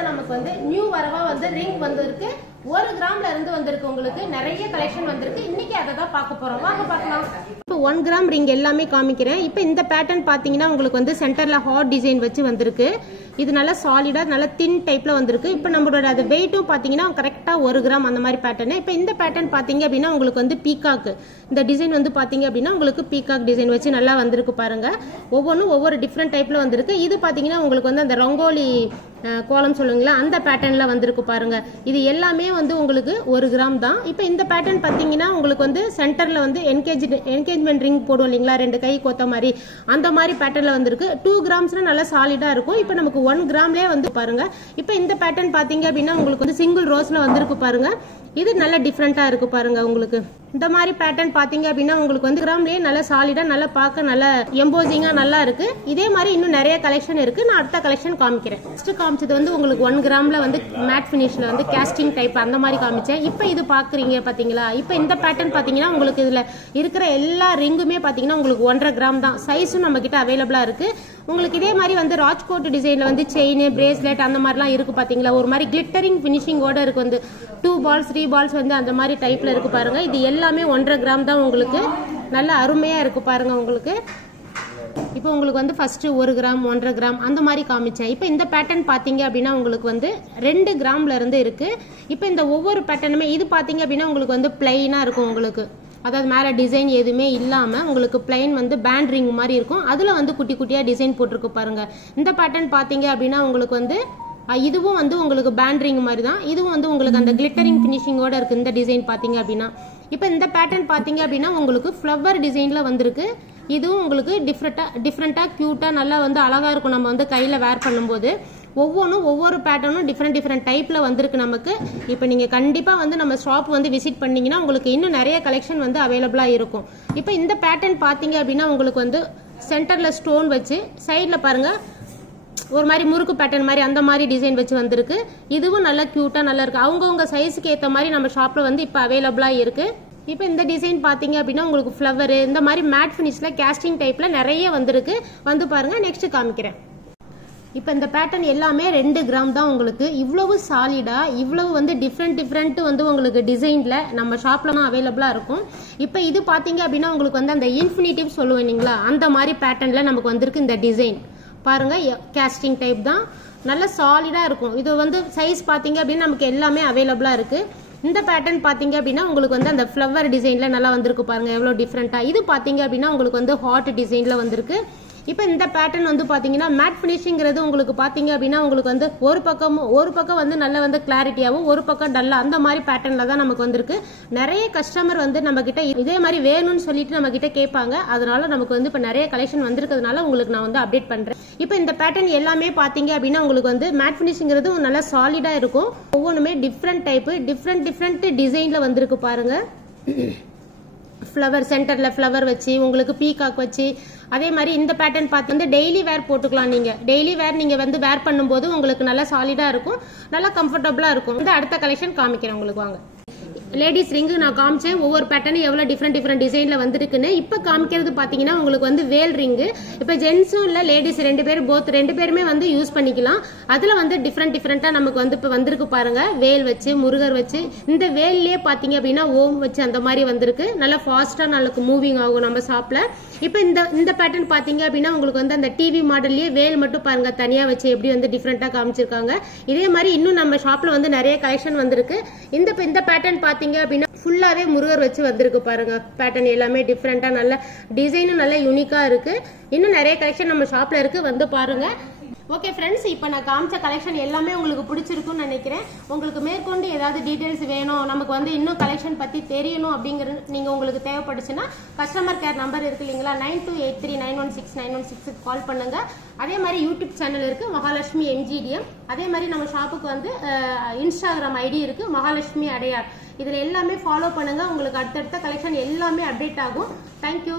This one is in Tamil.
தான் நமக்கு வந்து நியூ வரவா வந்து ரிங் வந்திருக்கு. 1 கிராம்ல இருந்து வந்திருக்கு. உங்களுக்கு நிறைய கலெக்ஷன் வந்திருக்கு. இன்னைக்கு அதை தான் பார்க்க போறோம். வாங்க பார்க்கலாம். இப்போ 1 கிராம் ரிங் எல்லாமே காமிக்கிறேன். இப்போ இந்த பேட்டர்ன் பாத்தீங்கன்னா உங்களுக்கு வந்து சென்டர்ல ஹார்ட் டிசைன் வச்சு வந்திருக்கு. இது நல்லா சாலிடா நல்ல தின் டைப்ல வந்திருக்கு. இப்போ நம்மளோட அது வெயிட்டும் பாத்தீங்கன்னா கரெக்டா 1 கிராம் அந்த மாதிரி பேட்டர்ன். இப்போ இந்த பேட்டர்ன் பாத்தீங்க அப்படின்னா உங்களுக்கு வந்து பீகாக் இந்த டிசைன் வந்து பாத்தீங்க அப்படின்னா உங்களுக்கு பீகாக் டிசைன் வச்சு நல்லா வந்திருக்கு பாருங்க. ஒவ்வொன்றும் ஒவ்வொரு டிஃப்ரெண்ட் டைப்ல வந்திருக்கு. இது பாத்தீங்கன்னா உங்களுக்கு வந்து அந்த ரங்கோலி கோலம் சொல்லுவீங்களா அந்த பேட்டர்ன்ல வந்திருக்கு பாருங்க. இது எல்லாமே வந்து உங்களுக்கு 1 கிராம் தான். இப்போ இந்த பேட்டர்ன் பாத்தீங்கன்னா உங்களுக்கு வந்து சென்டர்ல வந்து என்கேஜ்மெண்ட் ரிங் போடுவோம் இல்லைங்களா, 2 கை கோத்த மாதிரி அந்த மாதிரி பேட்டர்ன்ல வந்திருக்கு. 2 கிராம்ஸ்ல நல்லா சாலிடா இருக்கும். இப்போ நமக்கு 1 கிராம்லயே வந்து பாருங்க. இப்போ இந்த பேட்டர்ன் பாத்தீங்க அப்படின்னா உங்களுக்கு வந்து சிங்கிள் ரோஸ்ல வந்திருக்கு பாருங்க. இது நல்ல டிஃப்ரெண்டா இருக்கு பாருங்க. உங்களுக்கு இந்த மாதிரி பேட்டர்ன் பாத்தீங்க அப்படின்னா உங்களுக்கு வந்து கிராம்லயே நல்ல சாலிடா நல்லா பார்க்க நல்ல எம்போசிங்கா நல்லா இருக்கு. இதே மாதிரி இன்னும் நிறைய கலெக்ஷன் இருக்கு. நான் அடுத்த கலெக்ஷன் காமிக்கிறேன். ஃபர்ஸ்ட் காமிச்சது வந்து உங்களுக்கு 1 கிராம்ல வந்து மேட் பினிஷ்ல வந்து கேஸ்டிங் டைப் அந்த மாதிரி காமிச்சேன். இப்போ இது பாக்குறீங்க பாத்தீங்களா. இப்போ இந்த பேட்டர்ன் பாத்தீங்கன்னா உங்களுக்கு இதுல இருக்கிற எல்லா ரிங்குமே பாத்தீங்கன்னா உங்களுக்கு 1.5 கிராம் தான். சைஸும் நம்ம கிட்ட அவைலபிளா இருக்கு. உங்களுக்கு இதே மாதிரி வந்து ராஜ்கோட் டிசைன்ல வந்து செயின் பிரேஸ்லெட் அந்த மாதிரிலாம் இருக்கு பாத்தீங்களா. ஒரு மாதிரி கிளிட்டரிங் பினிஷிங்கோட இருக்கு. வந்து 2 பால்ஸ் 3 பால்ஸ் வந்து அந்த மாதிரி டைப்ல இருக்கு பாருங்க. இது எல்லாமே 1.5 கிராம் தான். உங்களுக்கு நல்ல அருமையா இருக்கு பாருங்க. உங்களுக்கு இப்போ உங்களுக்கு வந்து ஃபர்ஸ்ட் 1 கிராம் 1.5 கிராம் அந்த மாதிரி காமிச்சேன். இப்போ இந்த பேட்டர்ன் பாத்தீங்க அப்படின்னா உங்களுக்கு வந்து 2 கிராம்ல இருந்து இருக்கு. இப்போ இந்த ஒவ்வொரு பேட்டர்னுமே இது பாத்தீங்க அப்படின்னா உங்களுக்கு வந்து பிளைனா இருக்கும். உங்களுக்கு அதாவது மேல டிசைன் எதுவுமே இல்லாம உங்களுக்கு பிளைன் வந்து பேண்ட் ரிங் மாதிரி இருக்கும். அதுல வந்து குட்டி குட்டியா டிசைன் போட்டிருக்கு பாருங்க. இந்த பேட்டர்ன் பாத்தீங்க அப்படின்னா உங்களுக்கு வந்து இதுவும் வந்து உங்களுக்கு பேண்ட் ரிங் மாதிரி தான். இதுவும் வந்து உங்களுக்கு அந்த கிளிட்டரிங் பினிஷிங்கோட இருக்கு இந்த டிசைன் பாத்தீங்க அப்படின்னா. இப்போ இந்த பேட்டர்ன் பாத்தீங்க அப்படின்னா உங்களுக்கு ஃப்ளவர் டிசைன்ல வந்திருக்கு. இதுவும் உங்களுக்கு டிஃப்ரெண்டா கியூட்டா நல்லா வந்து அழகா இருக்கும். நம்ம வந்து கையில வேர் பண்ணும்போது ஒவ்வொரு பேட்டர்னும் டிஃப்ரெண்ட் டைப்ல வந்திருக்கு நமக்கு. இப்போ நீங்க கண்டிப்பா வந்து நம்ம ஷாப் வந்து விசிட் பண்ணீங்கன்னா உங்களுக்கு இன்னும் நிறைய கலெக்ஷன் வந்து அவைலபிளா இருக்கும். இப்போ இந்த பேட்டர்ன் பாத்தீங்க அப்படின்னா உங்களுக்கு வந்து சென்டர்ல ஸ்டோன் வச்சு சைட்ல பாருங்க ஒரு மாதிரி முறுக்கு பேட்டர்ன் மாதிரி அந்த மாதிரி டிசைன் வச்சு வந்திருக்கு. இதுவும் நல்லா கியூட்டா நல்லா இருக்கு. அவங்கவுங்க சைஸுக்கு ஏற்ற மாதிரி நம்ம ஷாப்ல வந்து இப்போ அவைலபிளா இருக்கு. இப்போ இந்த டிசைன் பாத்தீங்க அப்படின்னா உங்களுக்கு ஃப்ளவர் இந்த மாதிரி மேட் ஃபினிஷ்ல கேஸ்டிங் டைப்ல நிறைய வந்திருக்கு. வந்து பாருங்க. நெக்ஸ்ட் காமிக்கிறேன். இப்போ இந்த பேட்டர்ன் எல்லாமே 2 கிராம் தான். உங்களுக்கு இவ்வளவு சாலிடா இவ்வளவு வந்து டிஃப்ரெண்ட் வந்து உங்களுக்கு டிசைன்ல நம்ம ஷாப்ல அவைலபிளா இருக்கும். இப்போ இது பாத்தீங்க அப்படின்னா உங்களுக்கு வந்து அந்த இன்ஃபினிட்டிவ் சொல்லுவீங்களா அந்த மாதிரி பேட்டர்ன்ல நமக்கு வந்திருக்கு இந்த டிசைன் பாருங்க. கேஸ்டிங் டைப் தான். நல்ல சாலிடா இருக்கும். இது வந்து சைஸ் பாத்தீங்க அப்படின்னா நமக்கு எல்லாமே அவைலபிளா இருக்கு. இந்த பேட்டர்ன் பாத்தீங்க அப்படின்னா உங்களுக்கு வந்து அந்த ஃப்ளவர் டிசைன்ல நல்லா வந்திருக்கு பாருங்க. எவ்வளவு டிஃப்ரெண்டா. இது பாத்தீங்க அப்படின்னா உங்களுக்கு வந்து ஹார்ட் டிசைன்ல வந்திருக்கு. இப்போ இந்த பேட்டர்ன் வந்து பாத்தீங்கன்னா மேட் பினிஷிங்கிறது உங்களுக்கு பாத்தீங்க அப்படின்னா உங்களுக்கு வந்து ஒரு பக்கம் வந்து நல்ல வந்து கிளாரிட்டியாவும் ஒரு பக்கம் டல்லா அந்த மாதிரி பேட்டர்ன்ல தான் நமக்கு வந்திருக்கு. நிறைய கஸ்டமர் வந்து நம்ம கிட்ட இதே மாதிரி வேணும்னு சொல்லிட்டு நம்ம கிட்ட கேட்பாங்க. அதனால நமக்கு வந்து இப்போ நிறைய கலெக்ஷன் வந்திருக்கிறதுனால உங்களுக்கு நான் வந்து அப்டேட் பண்றேன். இப்போ இந்த பேட்டர்ன் எல்லாமே பாத்தீங்க அப்படின்னா உங்களுக்கு வந்து மேட் பினிஷிங்கிறது நல்லா சாலிடா இருக்கும். ஒவ்வொன்றுமே டிஃப்ரெண்ட் டைப் டிஃப்ரெண்ட் டிசைன்ல வந்திருக்கு பாருங்க. ஃப்ளவர் சென்டர்ல ஃப்ளவர் வச்சு உங்களுக்கு பீகாக் வச்சு அதே மாதிரி இந்த பேட்டர்ன் பார்த்து வந்து டெய்லி வேர் போட்டுக்கலாம். நீங்க டெய்லி வேர் நீங்க வந்து வேர் பண்ணும்போது உங்களுக்கு நல்லா சாலிடா இருக்கும். நல்லா கம்ஃபர்டபுளா இருக்கும். இந்த அடுத்த கலெக்ஷன் காமிக்கிறேன் உங்களுக்கு. வாங்க. லேடிஸ் ரிங்கு நான் காமிச்சேன். ஒவ்வொரு பேட்டர்னும் எவ்வளவு டிஃப்ரெண்ட் டிசைன்ல வந்திருக்குன்னு. இப்ப காமிக்கிறது பாத்தீங்கன்னா உங்களுக்கு வந்து வேல் ரிங்கு. இப்ப ஜென்ஸும் இல்ல லேடிஸ் 2 பேருமே வந்து யூஸ் பண்ணிக்கலாம். அதுல வந்து டிஃப்ரெண்டா நமக்கு வந்து இப்ப வந்திருக்கு பாருங்க. வேல் வச்சு முருகர் வச்சு இந்த வேல்லே பாத்தீங்க அப்படின்னா ஓம் வச்சு அந்த மாதிரி வந்திருக்கு. நல்லா ஃபாஸ்டா நல்ல மூவிங் ஆகும் நம்ம ஷாப்ல. இப்ப இந்த பேட்டர்ன் பாத்தீங்க அப்படின்னா உங்களுக்கு வந்து அந்த டிவி மாடல்லயே வேல் மட்டும் பாருங்க தனியா வச்சு எப்படி வந்து டிஃப்ரெண்டா காமிச்சிருக்காங்க. இதே மாதிரி இன்னும் நம்ம ஷாப்ல வந்து நிறைய கலெக்ஷன் வந்திருக்கு. இந்த பேட்டர்ன் பாத்தீங்க அப்படின்னா ஃபுல்லாவே முருகர் வச்சு வந்திருக்கு பாருங்க. பேட்டர்ன் எல்லாமே டிஃப்ரெண்டா நல்ல டிசைனும் நல்ல யூனிக்கா இருக்கு. இன்னும் நிறைய கலெக்ஷன் நம்ம ஷாப்ல இருக்கு. வந்து பாருங்க. ஓகே ஃப்ரெண்ட்ஸ், இப்போ நான் காமிச்ச கலெக்ஷன் எல்லாமே உங்களுக்கு பிடிச்சிருக்கும்னு நினைக்கிறேன். உங்களுக்கு மேற்கொண்டு ஏதாவது டீடைல்ஸ் வேணும், நமக்கு வந்து இன்னும் கலெக்ஷன் பத்தி தெரியணும் அப்படிங்கிறது நீங்க உங்களுக்கு தேவைப்பட்டுச்சுன்னா கஸ்டமர் கேர் நம்பர் இருக்கு இல்லைங்களா, 9283916916 கால் பண்ணுங்க. அதே மாதிரி யூடியூப் சேனல் இருக்கு மகாலட்சுமி MGDM. அதே மாதிரி நம்ம ஷாப்புக்கு வந்து இன்ஸ்டாகிராம் ஐடி இருக்கு மகாலட்சுமி அடையார். இதுல எல்லாமே ஃபாலோ பண்ணுங்க. உங்களுக்கு அடுத்தடுத்த கலெக்ஷன் எல்லாமே அப்டேட் ஆகும். தேங்க்யூ.